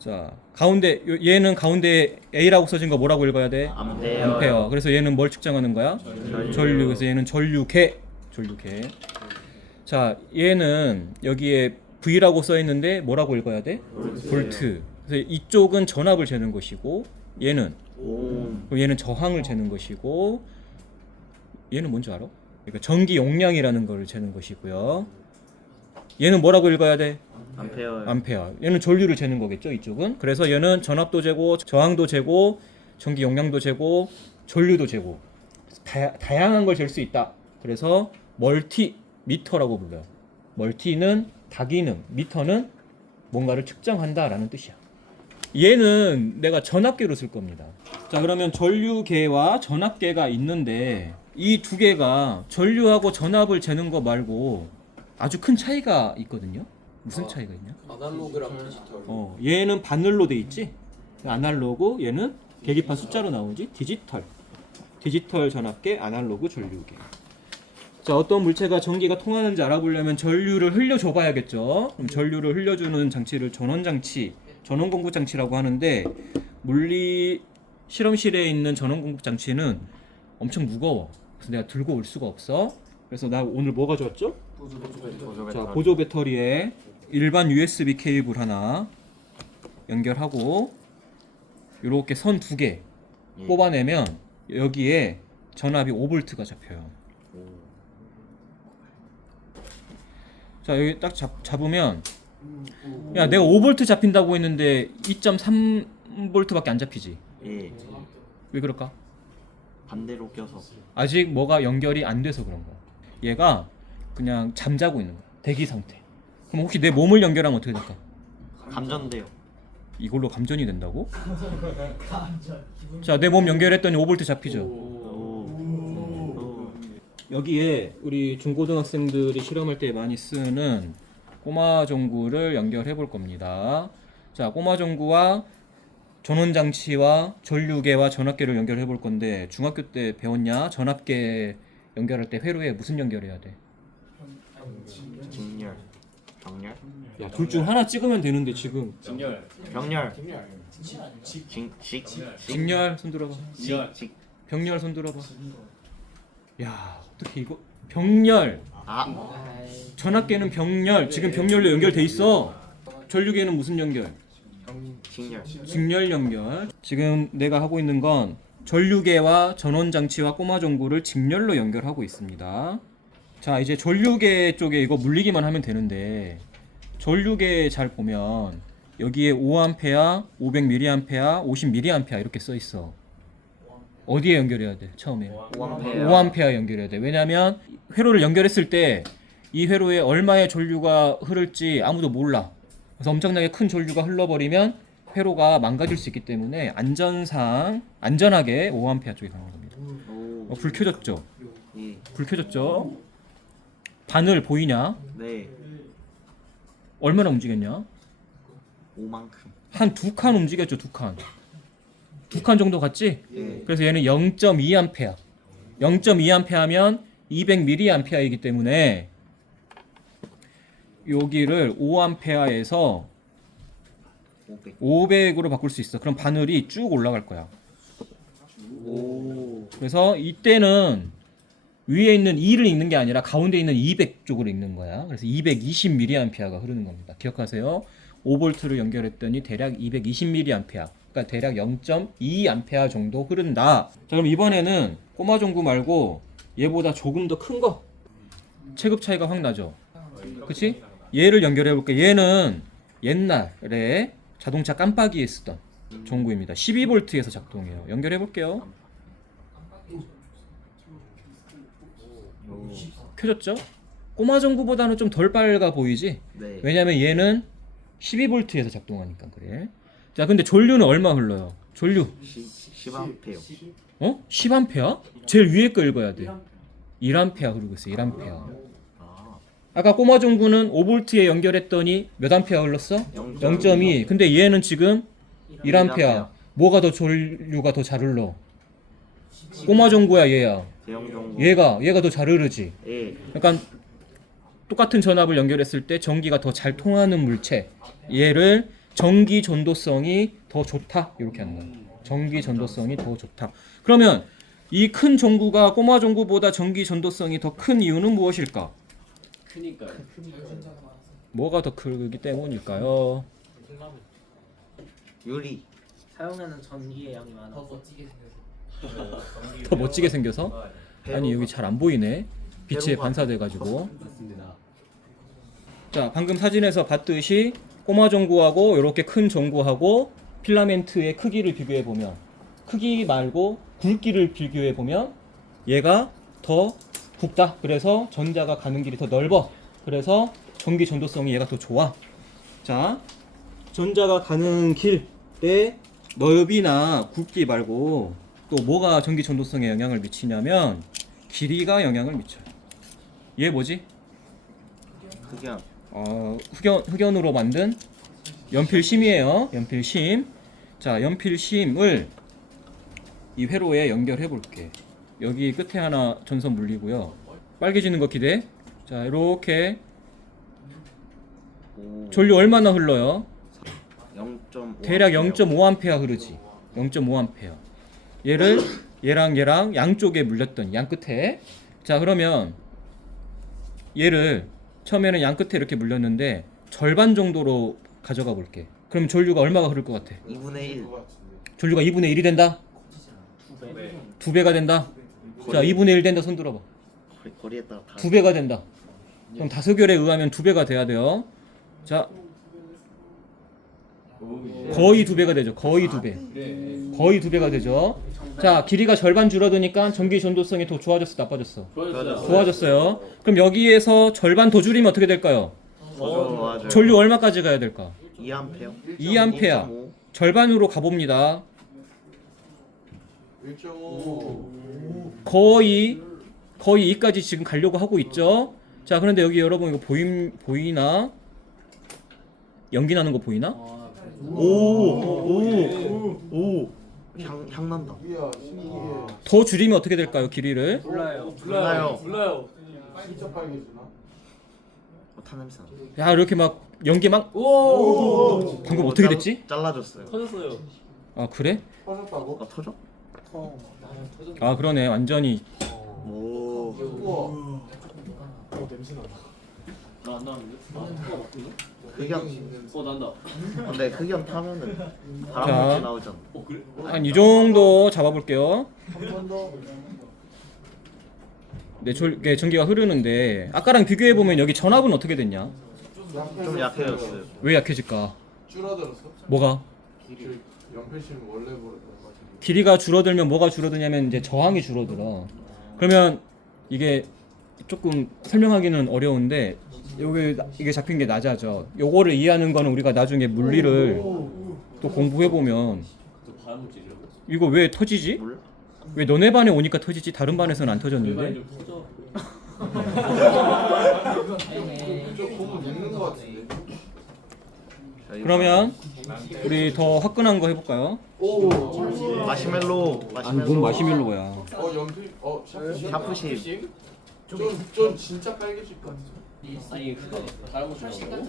자 가운데 요- 얘는 가운데 A라고 써진 거 뭐라고 읽어야 돼? 암페어. 암페어. 그래서 얘는 뭘 측정하는 거야? 전류. 그래서 얘는 전류계. 전류계. 자 얘는 여기에 V라고 써 있는데 뭐라고 읽어야 돼? 볼트. 그래서 이쪽은 전압을 재는 것이고 얘는 옴. 그럼 얘는 저항을 재는 것이고 얘는 뭔지 알아? 그러니까 전기 용량이라는 걸 재는 것이고요. 얘는 뭐라고 읽어야 돼? 암페어. 암페어. 얘는 전류를 재는 거겠죠, 이쪽은. 그래서 얘는 전압도 재고 저항도 재고 전기 용량도 재고 전류도 재고 다, 다양한 걸 잴 수 있다. 그래서 멀티 미터라고 불러요. 멀티는 다기능, 미터는 뭔가를 측정한다라는 뜻이야. 얘는 내가 전압계로 쓸 겁니다. 자, 그러면 전류계와 전압계가 있는데 이 두 개가 전류하고 전압을 재는 거 말고 아주 큰 차이가 있거든요. 무슨 차이가 있냐? 아날로그랑 디지털. 어, 얘는 바늘로 돼 있지. 아날로그, 얘는 계기판 숫자로 나오지. 디지털. 디지털 전압계, 아날로그 전류계. 자, 어떤 물체가 전기가 통하는지 알아보려면 전류를 흘려줘 봐야겠죠. 그럼 전류를 흘려주는 장치를 전원 장치, 전원 공급 장치라고 하는데 물리 실험실에 있는 전원 공급 장치는 엄청 무거워. 그래서 내가 들고 올 수가 없어. 그래서 나 오늘 뭐 가져왔죠? 자 보조 배터리에 일반 USB 케이블 하나 연결하고 이렇게 선 두개 예. 뽑아내면 여기에 전압이 5V가 잡혀요. 자 여기 딱 잡, 잡으면 야 내가 5V 잡힌다고 했는데 2.3V밖에 안 잡히지. 예. 왜 그럴까? 반대로 껴서. 아직 뭐가 연결이 안 돼서 그런 거야. 얘가 그냥 잠자고 있는 거야. 대기 상태. 그럼 혹시 내 몸을 연결하면 어떻게 될까? 감전돼요. 이걸로 감전이 된다고? 자, 내 몸 연결했더니 5V 잡히죠. 오. 여기에 우리 중고등학생들이 실험할 때 많이 쓰는 꼬마 전구를 연결해 볼 겁니다. 자, 꼬마 전구와 전원 장치와 전류계와 전압계를 연결해 볼 건데 중학교 때 배웠냐? 전압계 연결할 때 회로에 무슨 연결해야 돼? 직렬. 병렬. 야, 둘 중 하나 찍으면 되는데 지금 진열. 병렬. 김열. 직. 직. 직렬 손 들어봐. 직. 직. 병렬 손 들어봐. 야, 어떻게 이거 병렬 아. 전압계는 병렬 지금 병렬로 연결돼 있어. 전류계는 무슨 연결? 직렬. 직렬 연결. 지금 내가 하고 있는 건 전류계와 전원 장치와 꼬마 전구를 직렬로 연결하고 있습니다. 자, 이제 전류계 쪽에 이거 물리기만 하면 되는데 전류계 잘 보면 여기에 5A, 500mA, 50mA 이렇게 써 있어. 어디에 연결해야 돼? 처음에. 5암페어. 5A 연결해야 돼. 왜냐면 회로를 연결했을 때 이 회로에 얼마의 전류가 흐를지 아무도 몰라. 그래서 엄청나게 큰 전류가 흘러버리면 회로가 망가질 수 있기 때문에 안전상 안전하게 5A 쪽에 가는 겁니다. 오. 어, 불 켜졌죠? 예. 불 켜졌죠? 바늘 보이냐? 네. 얼마나 움직였냐? 오만큼. 한 두 칸 움직였죠, 두 칸. 두 칸 정도 갔지? 예. 그래서 얘는 0.2A. 0.2A면 200mA이기 때문에 여기를 5A에서 500. 500 으로 바꿀 수 있어. 그럼 바늘이 쭉 올라갈 거야. 오. 그래서 이때는 위에 있는 2를 읽는 게 아니라 가운데 있는 200 쪽으로 읽는 거야. 그래서 220mA가 흐르는 겁니다. 기억하세요. 5V를 연결했더니 대략 220mA. 그러니까 대략 0.2A 정도 흐른다. 자, 그럼 이번에는 꼬마 전구 말고 얘보다 조금 더 큰 거. 체급 차이가 확 나죠. 그치? 얘를 연결해 볼게. 얘는 옛날에 자동차 깜빡이에 쓰던 전구입니다. 12V에서 작동해요. 연결해 볼게요. 오. 켜졌죠? 꼬마 전구보다는 좀 덜 빨가 보이지? 네. 왜냐면 얘는 12V에서 작동하니까 그래. 자, 근데 전류는 얼마 흘러요? 전류. 10 10암페어. 어? 10A? 제일 위에 거 읽어야 돼. 1A 흐르고 있어. 1A. 아. 아까 꼬마 전구는 5V에 연결했더니 몇 암페어 흘렀어? 0.2. 근데 얘는 지금 1A. 뭐가 더 전류가 더 잘 흘러? 꼬마 전구야 얘야. 얘가 얘가 더 잘 흐르지. 예. 약간 똑같은 전압을 연결했을 때 전기가 더 잘 통하는 물체 얘를 전기 전도성이 더 좋다 이렇게 하는 거예요. 전기 전도성이 더 좋다. 그러면 이 큰 전구가 꼬마 전구보다 전기 전도성이 더 큰 이유는 무엇일까? 크니까 뭐가 더 크기 때문일까요? 유리. 사용하는 전기의 양이 많아. 더 멋지게 생겨서 더 멋지게 생겨서 아니 여기 잘 안 보이네. 빛에 반사돼 가지고. 자, 방금 사진에서 봤듯이 꼬마 전구하고 이렇게 큰 전구하고 필라멘트의 크기를 비교해 보면 크기 말고 굵기를 비교해 보면 얘가 더 굵다. 그래서 전자가 가는 길이 더 넓어. 그래서 전기 전도성이 얘가 더 좋아. 자, 전자가 가는 길의 넓이나 굵기 말고 또 뭐가 전기 전도성에 영향을 미치냐면 길이가 영향을 미쳐요. 얘 뭐지? 그냥 어, 흑연, 흑연으로 만든 연필심이에요. 연필심. 자, 연필심을 이 회로에 연결해 볼게. 여기 끝에 하나 전선 물리고요. 빨개지는 거 기대. 자, 이렇게 오. 전류 얼마나 흘러요? 0.5. 대략 0.5A 흐르지. 0.5A. 얘를 얘랑 얘랑 양쪽에 물렸던 양 끝에. 자, 그러면 얘를 처음에는 양 끝에 이렇게 물렸는데 절반 정도로 가져가 볼게. 그럼 전류가 얼마가 흐를 것 같아? 2분의 1. 전류가 2분의 1이 된다? 두 배. 두 배가 된다? 자, 2분의 1 된다 손 들어봐. 거리, 거리에 따라 다. 두 배가 된다. 그럼 다수결에 의하면 두 배가 돼야 돼요. 자, 거의 두 배가 되죠. 거의 두 배. 거의 두 배가 되죠. 자, 길이가 절반 줄어드니까 전기 전도성이 더 좋아졌어, 나빠졌어? 좋아졌어요. 좋아졌어요. 그럼 여기에서 절반 더 줄이면 어떻게 될까요? 맞아, 맞아. 전류 얼마까지 가야 될까? 2암페어. 2A. 절반으로 가봅니다. 1.5 거의 거의 2까지 지금 가려고 하고 있죠. 자, 그런데 여기 여러분 이거 보임 보이나? 연기 나는 거 보이나? 오, 오, 오. 향, 향 난다. 더 줄이면 어떻게 될까요? 길이를? 몰라요. 몰라요. 몰라요. 진짜 빨개지나? 어, 탄 냄새 나. 야, 이렇게 막 연기 막 오! 방금 어, 어떻게 잘- 됐지? 잘라졌어요. 터졌어요. 아, 그래? 터졌다고? 아, 터져? 아, 그러네. 완전히 오. 우와 나안 나는데? 아? 흑연. 어 난다. 근데 흑연 타면은 자. 바람같이 나오잖아. 어 그래? 한 이 정도 잡아 볼게요. 한번 더 네, 절, 이게 전기가 흐르는데 아까랑 비교해 보면 여기 전압은 어떻게 됐냐? 좀 약해졌어요. 왜 약해질까? 줄어들었어? 뭐가? 그 연필심 원래 거 길이가 줄어들면 뭐가 줄어드냐면 이제 저항이 줄어들어. 그러면 이게 조금 설명하기는 어려운데 여기 이게 잡힌 게 낮아져. 요거를 이해하는 거는 우리가 나중에 물리를 또 공부해 보면? 이거 왜 터지지? 왜 너네 반에 오니까 터지지? 다른 반에서는 안 터졌는데? 그러면 우리 더 화끈한 거 해볼까요? 오 마시멜로. 마시멜로. 마시멜로야? 어 연필 어 샤프심 샤프심. 좀, 좀 진짜 빨개질 것 같아 아니 그거 발암물질이라고?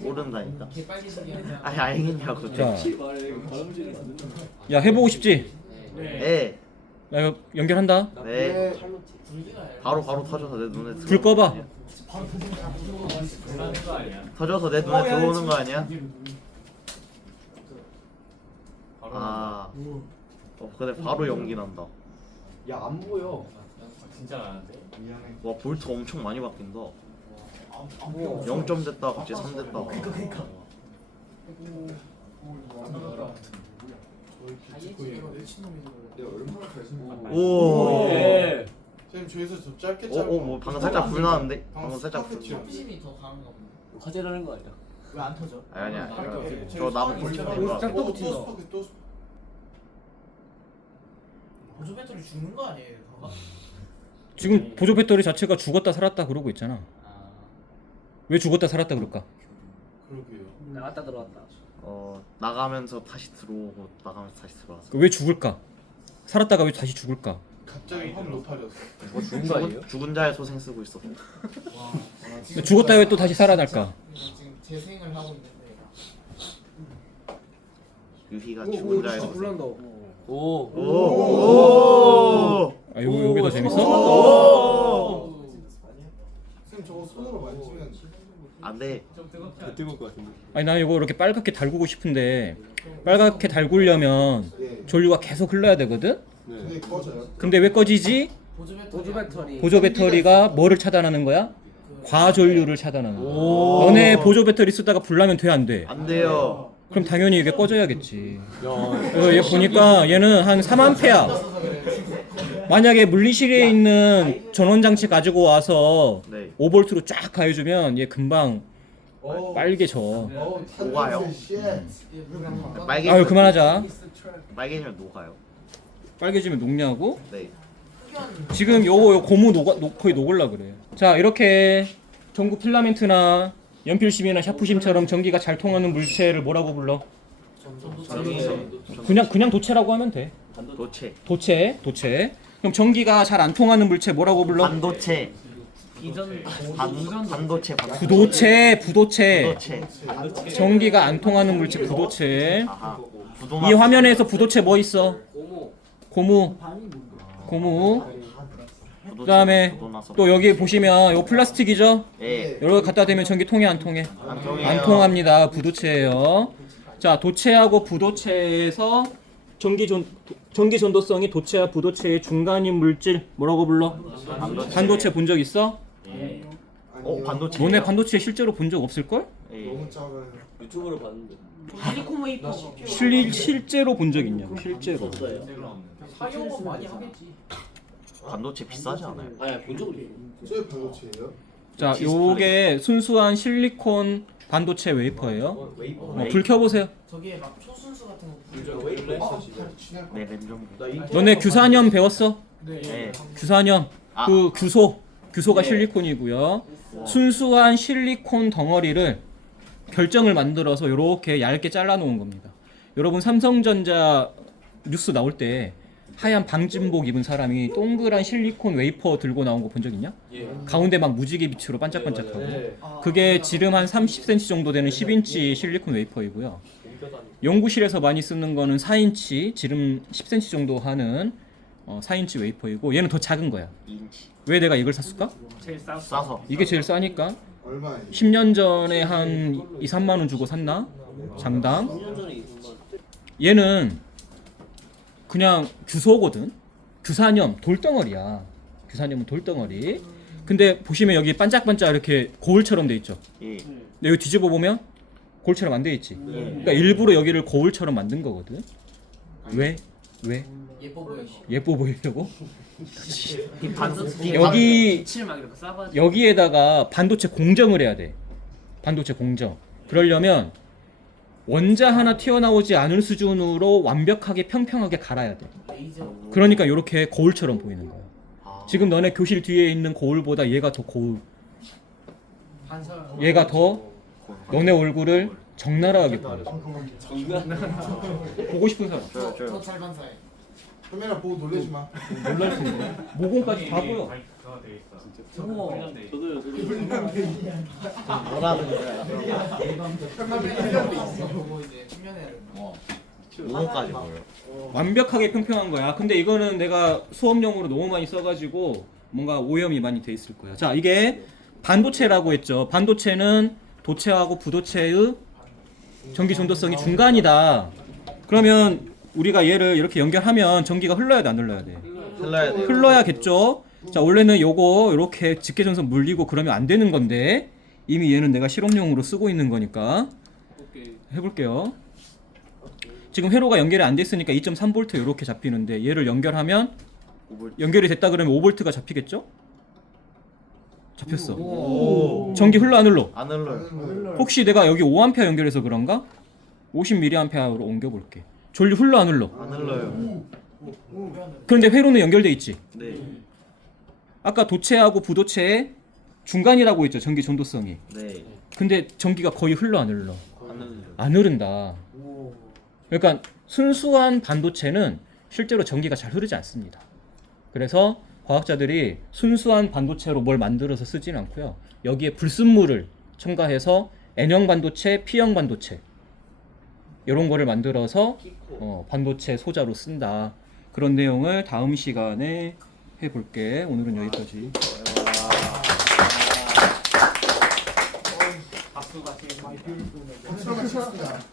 모른다니까. 개빨개지게 하냐 아니 아니냐고. 자, 말해 발암물질이 있는데. 야 해보고 싶지? 네. 나 이거 연결한다. 네. 바로 바로 터져서 내 눈에 들어오는 불 꺼봐. 거? 터져서 내 눈에 들어오는 거 아니야? 아. 어 근데 바로 연기 난다. 야 안 보여. 진짜 나는데? 와 볼트 엄청 많이 바뀐다. 0점 됐다 갑자기 3 됐다. 내가 얼마나 잘생겼어 오. 네. 선생님 저기서 좀 짧게 어, 짧게 어, 뭐 방금 살짝 불 나는데? 방금 살짝 불. 샤프심이 더 강한가 보네 화재라는 거 아니야? 왜 안 터져? 아니 아니. 저 나무 볼트. 또 스파크 또 스파크 보조 배터리 죽는 거 아니에요 그거? 지금 보조 배터리 자체가 죽었다 살았다 그러고 있잖아. 아왜 죽었다 살았다 그럴까? 그러게요 나갔다 들어왔다. 어 나가면서 다시 들어오고 나가면서 다시 들어와서. 왜 죽을까? 살았다가 왜 다시 죽을까? 갑자기 확 높아졌어 죽은 거 아니에요? 죽은, 죽은 자의 소생 쓰고 있어. 죽었다 왜 또 다시 살아날까? 지금 재생을 하고 있는데 유희가 오, 죽은 자의 진짜. 물론도 오. 오. 아 요, 요게 더 재밌어? 저거 손으로 만지면 안 돼. 뜨거울 것 같은데. 아니 나 이거 이렇게 빨갛게 달구고 싶은데 빨갛게 달구려면 예. 전류가 계속 흘러야 되거든? 근데 꺼져요. 근데 왜 꺼지지? 보조 배터리. 보조 배터리 보조 배터리가 뭐를 차단하는 거야? 과전류를 차단하는 거야. 너네 보조 배터리 쓰다가 불나면 돼 안 돼? 안 돼요. 그럼 당연히 이게 꺼져야겠지. 야. 그래서 얘 보니까 얘는 한 3암페어. 만약에 물리실에 있는 전원 장치 가지고 와서 네. 5볼트로 쫙 가해주면 얘 금방 어. 빨개져. 어, 녹아요? 탄 쉣. 빨개. 아유 그만하자. 빨개지면 녹아요. 빨개지면 녹냐고? 네. 지금 요거 요 고무 녹아, 녹, 거의 녹을라 그래. 자 이렇게 전구 필라멘트나 연필심이나 샤프심처럼 전기가 잘 통하는 물체를 뭐라고 불러? 그냥 그냥 도체라고 하면 돼. 도체. 도체, 도체. 그럼 전기가 잘 안 통하는 물체 뭐라고 불러? 반도체. 이전 반, 반도체. 반도체. 부도체, 부도체. 부도체. 전기가 안 통하는 물체 부도체. 이. 화면에서 부도체 뭐 있어? 고무 고무. 그다음에. 또 여기 보시면 요 플라스틱이죠? 예. 여기 갖다 대면 전기 통해 안 통해? 안 통해요. 안 통합니다. 부도체예요. 자, 도체하고 부도체에서 전기 전 전기 전도성이 도체와 부도체의 중간인 물질 뭐라고 불러? 반도체. 반도체 본 적 있어? 예. 어, 반도체. 너네 반도체 실제로 본 적 없을 걸? 예. 너무 작아요. 유튜브로 봤는데. 실리콘 웨이퍼 실 실제로 본 적 있냐고. 실제로. 사용은 많이 하겠지. 반도체 비싸지 않아요? 아니 본 적은 있어. 저 반도체예요? 자, 요게 순수한 실리콘 반도체 웨이퍼예요. 어, 불 켜보세요. 저기에 막 초순수 같은 거. 아, 친할 거. 네, 램좀. 너네 규산염 배웠어? 네. 네. 규산염. 아. 그 규소. 규소가 네. 실리콘이고요. 순수한 실리콘 덩어리를 결정을 만들어서 이렇게 얇게 잘라 놓은 겁니다. 여러분 삼성전자 뉴스 나올 때 하얀 방진복 입은 사람이 동그란 실리콘 웨이퍼 들고 나온 거 본 적 있냐? 예. 가운데 막 무지개 빛으로 반짝반짝하고. 네. 그게 지름 한 30cm 정도 되는 10인치 실리콘 웨이퍼이고요. 연구실에서 많이 쓰는 거는 4인치, 지름 10cm 정도 하는 어, 4인치 웨이퍼이고 얘는 더 작은 거야. 2인치. 왜 내가 이걸 샀을까? 제일 싸 싸서. 이게 제일 싸니까 얼마예요? 10년 전에 한 2, 3만 원 주고 샀나? 장당. 3년 전에 있었나? 얘는 그냥 규소거든. 규산염 돌덩어리야. 규산염은 돌덩어리. 근데 보시면 여기 반짝반짝 이렇게 거울처럼 돼 있죠. 예. 근데 여기 뒤집어 보면 거울처럼 안 돼 있지. 예. 그러니까 일부러 여기를 거울처럼 만든 거거든. 왜? 왜? 예뻐 보이시. 예뻐 보이려고? 여기 막 이렇게 여기에다가 반도체 공정을 해야 돼. 반도체 공정. 그러려면 원자 하나 튀어나오지 않을 수준으로 완벽하게 평평하게 갈아야 돼. 그러니까 이렇게 거울처럼 보이는 거야. 아, 지금 너네 교실 뒤에 있는 거울보다 얘가 더 거울. 얘가 더 너네 얼굴을 적나라하게 보여. 보고 싶은 사람. 더잘 반사해. 카메라 보고 놀래지 마. 놀랄 텐데. 모공까지 다 보여. 모모까지 보여. 완벽하게 평평한 거야. 근데 이거는 내가 수업용으로 너무 많이 써가지고 뭔가 오염이 많이 돼 있을 거야. 자, 이게 반도체라고 했죠. 반도체는 도체하고 부도체의 전기 전도성이 중간이다. 그러면 우리가 얘를 이렇게 연결하면 전기가 흘러야 돼, 안 흘러야 돼? 흘러야 돼요. 흘러야겠죠. 자, 원래는 요거 이렇게 직계전선 물리고 그러면 안 되는 건데 이미 얘는 내가 실험용으로 쓰고 있는 거니까. 해볼게요. 지금 회로가 연결이 안 됐으니까 2.3V 이렇게 잡히는데 얘를 연결하면 연결이 됐다 그러면 5V가 잡히겠죠? 잡혔어. 오. 전기 흘러 안 흘러? 안 흘러요. 혹시 내가 여기 5A 연결해서 그런가? 50mAh로 옮겨볼게. 전류 흘러 안 흘러? 안 흘러요. 그런데 회로는 연결돼 있지. 네. 아까 도체하고 부도체의 중간이라고 했죠. 전기 전도성이. 네. 근데 전기가 거의 흘러 안 흘러? 안 흐른다. 그러니까 순수한 반도체는 실제로 전기가 잘 흐르지 않습니다. 그래서 과학자들이 순수한 반도체로 뭘 만들어서 쓰진 않고요. 여기에 불순물을 첨가해서 N형 반도체, P형 반도체 이런 거를 만들어서 어, 반도체 소자로 쓴다. 그런 내용을 다음 시간에 해볼게. 오늘은 여기까지. 박수가 제일 박수로 마치겠습니다.